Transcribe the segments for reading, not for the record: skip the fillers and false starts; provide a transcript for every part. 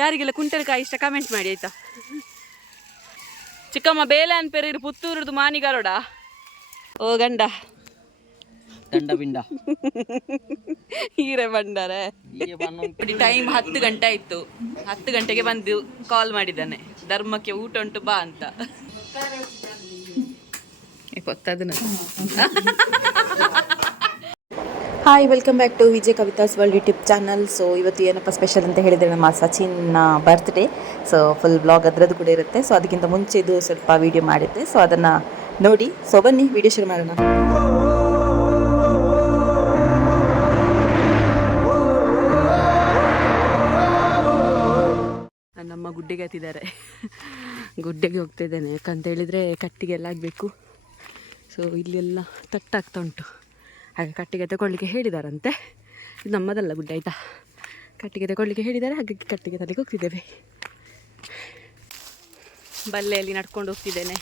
ಯಾರಿಗೆಲ್ಲ ಕುಂಟಲ್ಕಾಯಿ ಇಷ್ಟ ಕಮೆಂಟ್ ಮಾಡಿ ಆಯ್ತಾ. ಚಿಕ್ಕಮ್ಮ ಬೇಲೆ ಅನ್ಪೇರು ಪುತ್ತೂರದು ಮಾನಿಗಾರೋಡ ಓ ಗಂಡ ದಂಡ ಬಿಂಡ ಹೀರೆ ಬಂಡಾರೆ. ಟೈಮ್ 10 ಗಂಟೆ ಆಯ್ತು. 10 ಗಂಟೆಗೆ ಬಂದು ಕಾಲ್ ಮಾಡಿದ್ದಾನೆ, ಧರ್ಮಕ್ಕೆ ಊಟ ಉಂಟು ಬಾ ಅಂತ. Hi, welcome back to Vijay Kavitha's world YouTube channel. So ಇವತ್ತು ಏನಪ್ಪ ಸ್ಪೆಷಲ್ ಅಂತ ಹೇಳಿದರೆ ನಮ್ಮ ಸಚಿನ್ನ ಬರ್ತ್ಡೇ. ಸೊ ಫುಲ್ ಬ್ಲಾಗ್ ಅದರದ್ದು ಕೂಡ ಇರುತ್ತೆ. ಸೊ ಅದಕ್ಕಿಂತ ಮುಂಚೆ ಇದು ಸ್ವಲ್ಪ ವಿಡಿಯೋ ಮಾಡಿದ್ದೆ, ಸೊ ಅದನ್ನು ನೋಡಿ. ಸೊ ಬನ್ನಿ ವಿಡಿಯೋ ಶುರು ಮಾಡೋಣ. ನಮ್ಮ ಗುಡ್ಡೆಗೆ ಹತ್ತಿದ್ದಾರೆ. ಗುಡ್ಡೆಗೆ ಹೋಗ್ತಾ ಇದ್ದೇನೆ, ಯಾಕಂತ ಹೇಳಿದರೆ ಕಟ್ಟಿಗೆ ಎಲ್ಲ ಆಗಬೇಕು. ಸೊ ಇಲ್ಲೆಲ್ಲ ತಟ್ಟಾಗ್ತಾ ಉಂಟು, ಹಾಗೆ ಕಟ್ಟಿಗೆ ತಗೊಳ್ಳಿಕ್ಕೆ ಹೇಳಿದಾರಂತೆ. ಇದು ನಮ್ಮದಲ್ಲ ಗುಡ್ಡೆ ಆಯಿತಾ, ಕಟ್ಟಿಗೆ ತಗೊಳ್ಳಿಕ್ಕೆ ಹೇಳಿದ್ದಾರೆ, ಹಾಗಾಗಿ ಕಟ್ಟಿಗೆ ತರಲಿಕ್ಕೆ ಹೋಗ್ತಿದ್ದೇವೆ. ಬಲ್ಲೆಯಲ್ಲಿ ನಡ್ಕೊಂಡು ಹೋಗ್ತಿದ್ದೇನೆ.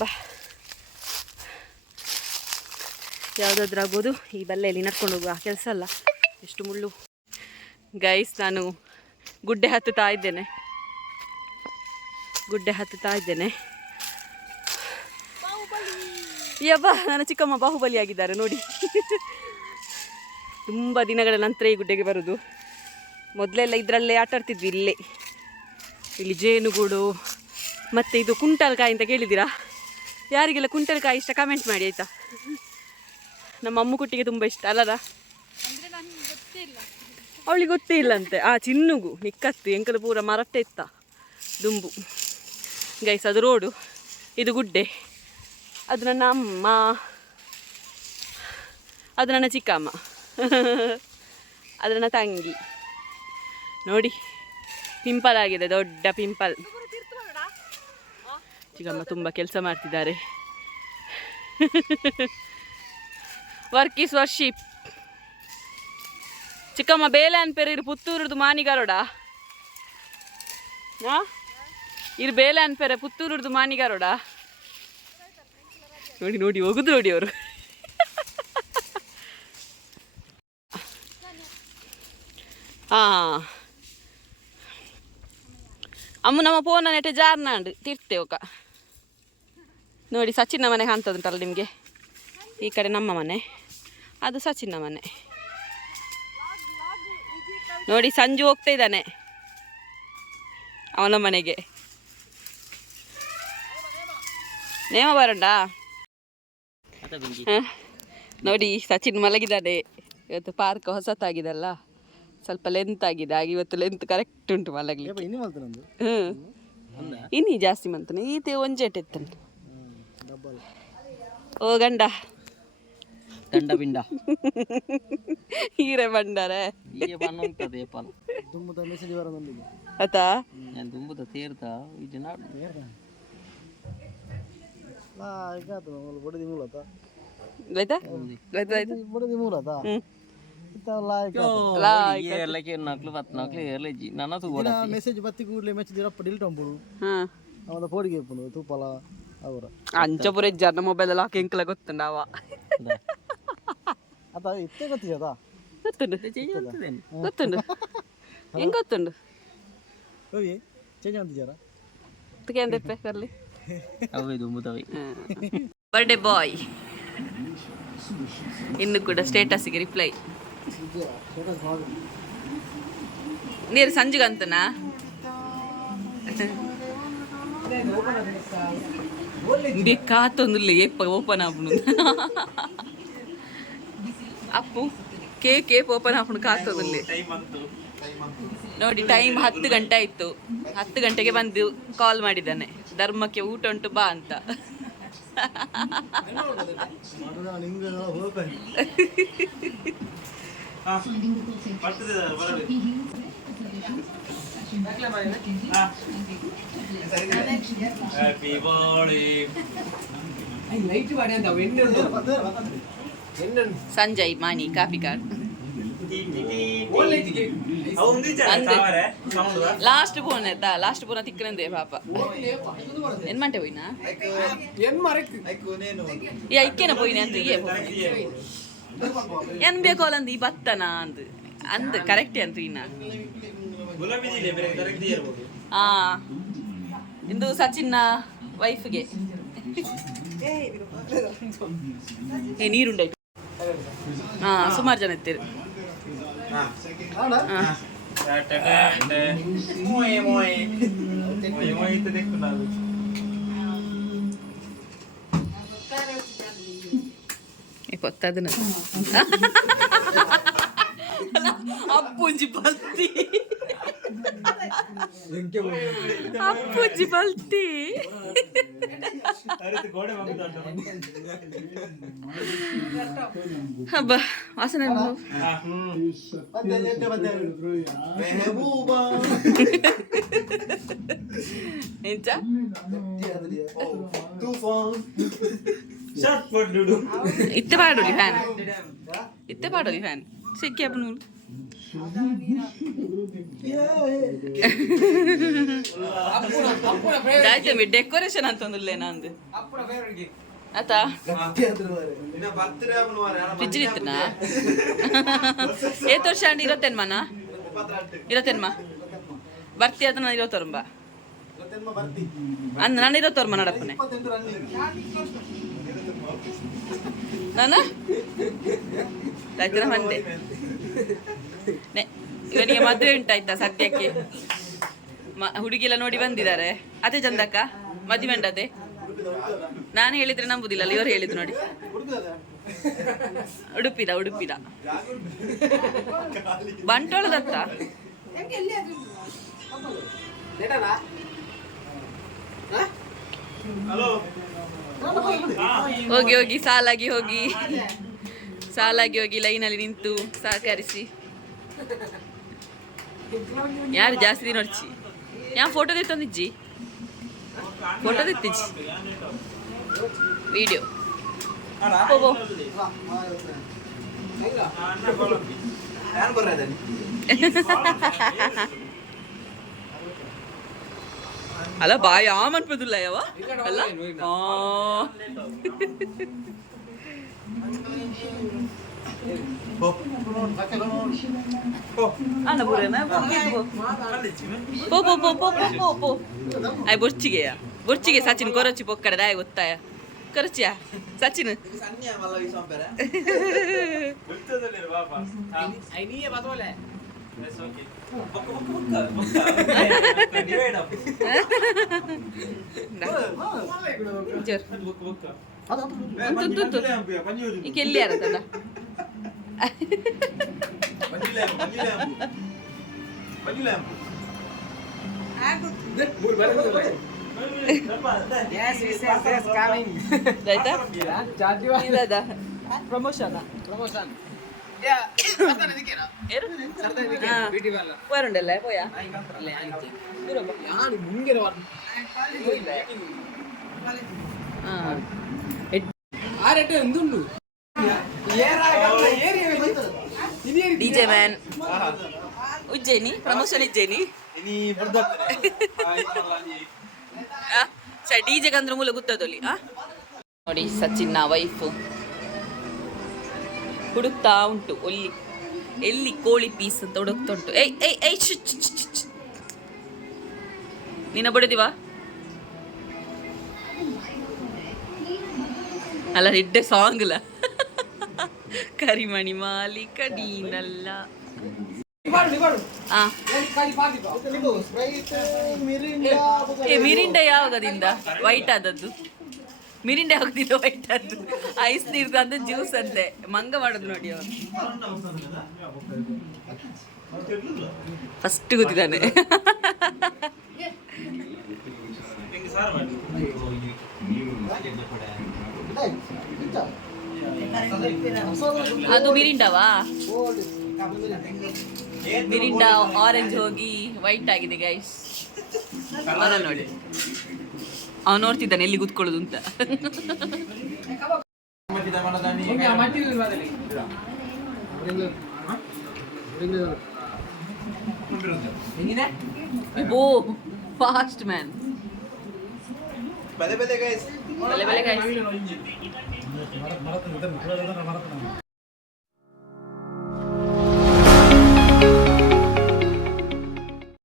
ಬಾ, ಯಾವುದಾದ್ರೂ ಆಗ್ಬೋದು, ಈ ಬಲ್ಲೆಯಲ್ಲಿ ನಡ್ಕೊಂಡು ಹೋಗುವ ಕೆಲಸ ಅಲ್ಲ. ಎಷ್ಟು ಮುಳ್ಳು ಗೈಸ್. ನಾನು ಗುಡ್ಡೆ ಹತ್ತುತ್ತಾ ಇದ್ದೇನೆ. ಯಬ್ಬಾ, ನನ್ನ ಚಿಕ್ಕಮ್ಮ ಬಾಹುಬಲಿ ಆಗಿದ್ದಾರೆ ನೋಡಿ. ತುಂಬ ದಿನಗಳ ನಂತರ ಈ ಗುಡ್ಡೆಗೆ ಬರೋದು. ಮೊದಲೆಲ್ಲ ಇದರಲ್ಲೇ ಆಟ ಆಡ್ತಿದ್ವಿ. ಇಲ್ಲಿ ಜೇನುಗೂಡು ಮತ್ತು ಇದು ಕುಂಟಲ್ಕಾಯಿ ಅಂತ ಕೇಳಿದ್ದೀರಾ? ಯಾರಿಗೆಲ್ಲ ಕುಂಟಲ್ಕಾಯಿ ಇಷ್ಟ ಕಮೆಂಟ್ ಮಾಡಿ ಆಯಿತಾ. ನಮ್ಮ ಅಮ್ಮ ಕುಟ್ಟಿಗೆ ತುಂಬ ಇಷ್ಟ ಅಲ್ಲದ, ಅವಳಿಗೆ ಗೊತ್ತೇ ಇಲ್ಲಂತೆ. ಆ ಚಿನ್ನುಗು ನಿಕ್ಕತ್ತು ಎಂಕಲು ಪೂರ ಮರಟ್ಟೆ ಇತ್ತ ದುಂಬು ಗೈಸ್. ಅದು ರೋಡು, ಇದು ಗುಡ್ಡೆ. ಅದು ನನ್ನ ಅಮ್ಮ, ಅದು ನನ್ನ ಚಿಕ್ಕಮ್ಮ, ಅದು ನನ್ನ ತಂಗಿ. ನೋಡಿ, ಪಿಂಪಲ್ ಆಗಿದೆ, ದೊಡ್ಡ ಪಿಂಪಲ್. ಚಿಕ್ಕಮ್ಮ ತುಂಬ ಕೆಲಸ ಮಾಡ್ತಿದ್ದಾರೆ. Work is worship. ಚಿಕ್ಕಮ್ಮ ಬೇಲೆ ಅನ್ಪೇರು ಪುತ್ತೂರದು ಮಾನಿಗಾರೋಡ ಇರು ಬೇಲೆ ಅನ್ಪೇರೆ ಪುತ್ತೂರದು ಮಾನಿಗಾರೋಡ. ನೋಡಿ ಹೋಗುದು ನೋಡಿ ಅವರು. ಅಮ್ಮ ನಮ್ಮ ಫೋನ ನೆಟ್ಟೆ ಜಾರ್ನಾಂಡು ತಿರ್ತೇವಕ. ನೋಡಿ ಸಚಿನ್ನ ಮನೆ ಕಾಣ್ತದುಂಟಲ್ಲ ನಿಮಗೆ. ಈ ಕಡೆ ನಮ್ಮ ಮನೆ, ಅದು ಸಚಿನ್ನ ಮನೆ. ನೋಡಿ ಸಂಜು ಹೋಗ್ತಾ ಇದ್ದಾನೆ ಅವನ ಮನೆಗೆ. ನೇಮ ಬರೋಣ. ನೋಡಿ ಸಚಿನ್ ಮಲಗಿದ್ದಾನೆ. ಇವತ್ತು ಪಾರ್ಕ್ ಹೊಸತಾಗಿದೆಲ್ಲ, ಸ್ವಲ್ಪ ಲೆಂತ್ ಆಗಿದೆ. ಹಾಗೆ ಇವತ್ತು ಲೆಂತ್ ಕರೆಕ್ಟ್ ಉಂಟು ಮಲಗಲಿಕ್ಕೆ. ಇನ್ನಿ ಜಾಸ್ತಿ ಮಂತಾನೆ, ಈತೆ ಒಂಜೇಟ್ ಎತ್ತನೆ. ಓ ಗಂಡ ದಂಡ ಬಿಂಡ ಹೀರೆ ಬಂಡಾರೆ ಆತಾ ದುಂಬುದ ತೀರ್ಥ ಅಂಚಪುರ ಜನ ಮೊಬೈಲ್ ಎಲ್ಲ ಹಾಕಿ ಗೊತ್ತುಂಡವ. ಹೆಂಗ್ ಗೊತ್ತುಂಡು ಬರ್ಡೇ ಬಾಯ್ ಇನ್ನು ಕೂಡ ಸ್ಟೇಟಸ್ಗೆ ರಿಪ್ಲೈ ನೀರು ಸಂಜೆಗಂತನಾ. ಕಾತೊಂದು ಎಪ್ಪ ಓಪನ್ ಆಪುನು ಅಪ್ಪು ಕೇಕ್ ಓಪನ್ ಆಪುನು ಕಾತೊಂದು. ನೋಡಿ ಟೈಮ್ 10 ಗಂಟೆ ಆಯಿತು. 10 ಗಂಟೆಗೆ ಬಂದು ಕಾಲ್ ಮಾಡಿದ್ದಾನೆ, ಧರ್ಮಕ್ಕೆ ಊಟ ಉಂಟು ಬಾ ಅಂತ. ಸಂಜಯ್ ಮಾನಿ ಕಾಫಿ ಕಾರ್ಡ್ ಲಾಸ್ಟ್ ಫೋನ್ ಆಯ್ತಾ. ಲಾಸ್ಟ್ ಫೋನ್ ತಿಕ್ಕನಂದೆ ಪಾಪ. ಏನ್ ಮಂಟೆ ಹೋಯ್ನಾ ಇಕ್ಕೇನ ಪೋಯ್ನೆ ಅಂತ ಏನ್ ಬೇಕು ಅಲ್ಲಂದು ಈ ಬತ್ತನ ಅಂದು ಅಂದ್ ಕರೆಕ್ಟ್ ಅನ್ರಿ ಇನ್ನ ಇಂದು ಸಚಿನ್ನ ವೈಫ್ಗೆ ನೀರುಂಡೆ ಸುಮಾರು ಜನ ಇರ್ತೀರಿ ಗೊತ್ತದನ್ನ ಅಪ್ಪುಂಜಿ ಬಲ್ತಿ ಅಪ್ಪುಂಜಿ ಬಲ್ತಿ ಹಬ್ಬ ವಾಸನೆ ಎಂಚ ಇತ್ತೆ ಪಾಡೋಲಿ ಫ್ಯಾನ್ ಸಿಕ್ಕಿ ಅಪ್ಪ ನೂರು ಜಾಯ್ತೇಮಿ ಡೆಕೋರೇಷನ್ ಅಂತ ಒಂದಿಲ್ಲ ನಂದು ಆತ ಫ್ರಿಜ್ ಇತ್ತನಾ ಏತ್ ವರ್ಷ ಅಂಡ್ ಇರತ್ತೇನ್ಮನ ಬರ್ತಿ ಅದು ನಾನು ಇರೋತರಂಬ ಅಂದ್ ನಾನು ಇರೋತವ್ರಮ್ಮ ನಡಪ್ಪನೆ ನಾನು ಮಂದೆ ಇವನಿಗೆ ಮದುವೆ ಉಂಟಾಯ್ತಾ ಸದ್ಯಕ್ಕೆ ಹುಡುಗಿಲ್ಲ ನೋಡಿ ಬಂದಿದ್ದಾರೆ ಅದೇ ಚಂದಕ್ಕ ಮದುವೆ ಉಂಟದೆ ನಾನು ಹೇಳಿದ್ರೆ ನಂಬುದಿಲ್ಲ ಇವರು ಹೇಳಿದ್ರು ನೋಡಿ ಉಡುಪಿದ ಬಂಟೋಳದತ್ತ ಹೋಗಿ ಸಾಲಾಗಿ ಹೋಗಿ ಲೈನಲ್ಲಿ ನಿಂತು ಸಹಕರಿಸಿ ಯಾರು ಜಾಸ್ತಿ ನೋಡ್ಚಿ ಯಾ ಫೋಟೋ ತೆತ್ತೊಂದಿಜ್ಜಿ ವಿಡಿಯೋ ಅಲ್ಲ ಬಾಯ್ ಆಮನ್ಪದುಲ್ಲ ಯಾವ ಅಲ್ಲ ಬೊರ್ಚಿಗೆ ಸಚಿನ್ ಕೊರಚಿ ಪೊಕ್ಕಡೆ ದಾಯ ಗೊತ್ತಾಯ ಕೊರಚಿಯಾ ಸಚಿನ್ ಎಲ್ಲಿ ಯಾರದಲ್ಲ ಪ್ರಮೋಷನ್ പോയാ ಡಿಜೆ ಮ್ಯಾನ್ ಉಜ್ಜಯಿನಿ ಪ್ರಮೋಷನ್ ಇಜ್ಜಯಿನಿ ಡಿಜೆ ಕಂದ್ರೆ ಮೂಲ ಗೊತ್ತದೊಲಿ ನೋಡಿ ಸಚಿನ್ನ ವೈಫ್ ಹುಡುಕ್ತಾ ಉಂಟು ಎಲ್ಲಿ ಕೋಳಿ ಪೀಸ್ ಅಂತ ಹುಡುಕ್ತಾ ಉಂಟು ನೀನ ಬಡದಿವಾ ಅಲ್ಲ ಇಡ್ಡೆ ಸಾಂಗ್ ಅಲ್ಲ ಕರಿಮಣಿ ಮಾಲೀಕ ನೀನಲ್ಲ ಮಿರಿಂಡ ಯಾವಾಗದಿಂದ ವೈಟ್ ಆದದ್ದು ಮಿರಿಂಡ ಯಾವಾಗದಿಂದ ವೈಟ್ ಆದ್ದು ಐಸ್ ನೀರ್ದು ಅಂದ್ರೆ ಜ್ಯೂಸ್ ಅಂತೆ ಮಂಗ ಮಾಡೋದು ನೋಡಿ ಅವನು ಫಸ್ಟ್ ಗೊತ್ತಿದ್ದಾನೆ ಅದು ಮಿರಿಂಡವಾ ಮಿರಿಂಡ ಆರೆಂಜ್ ಹೋಗಿ ವೈಟ್ ಆಗಿದೆ ಗೈಸ್ ಅವನ ನೋಡಿ ಅವನು ನೋಡ್ತಿದ್ದಾನೆ ಎಲ್ಲಿ ಕೂತ್ಕೊಳ್ಳೋದು ಅಂತ ಓ ಫಾಸ್ಟ್ ಮ್ಯಾನ್ ಬಲೆ ಗೈಸ್